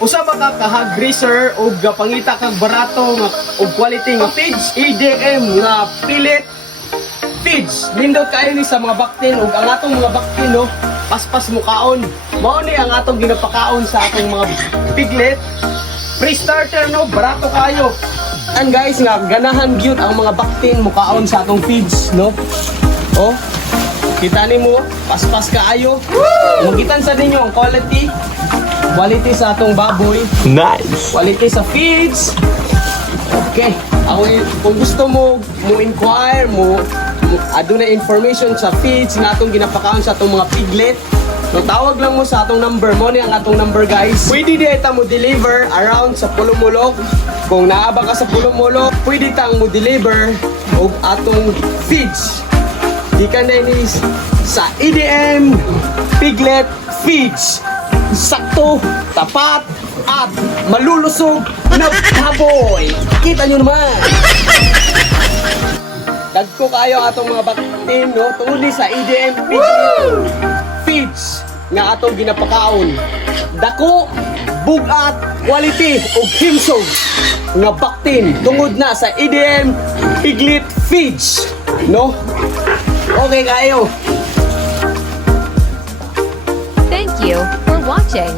Usa ba ka kahag greaser o gapangita kag barato nga og quality nga feeds EDM nga pellet feeds. Nindot kayo ni sa mga baktin ug ang atong mga baktin no, paspas mo kaon. Mao ni ang atong ginapakaon sa atong mga piglet. Pre-starter no, barato kayo. And guys nga ganahan gyud ang mga baktin mo kaon sa atong feeds no. Oh, kita nimo paspas kaayo. Magitan sa ninyo ang quality sa atong baboy. Nice. Quality sa feeds. Okay. Ako, kung gusto mo inquire aduna information sa feeds nga atong ginapakaon sa atong mga piglet, no, tawag lang mo sa atong number mo ni ang atong number guys. Pwede di ta mo deliver around sa Pulumulok. Kung naaba ka sa Pulumulok, pwede tang mo deliver og atong feeds. Di ka na ini sa EDM Piglet Feeds. Sakto, tapat, at malulusog na baboy. Kita nyo naman. Dagko kayo atong mga baktin, no? Tungod sa EDM Feeds nga atong ginapakaon. Dako, bugat, quality, ug himsog nga baktin tungod na sa EDM Piglet Feeds, no? Okay kayo. Thank you for watching.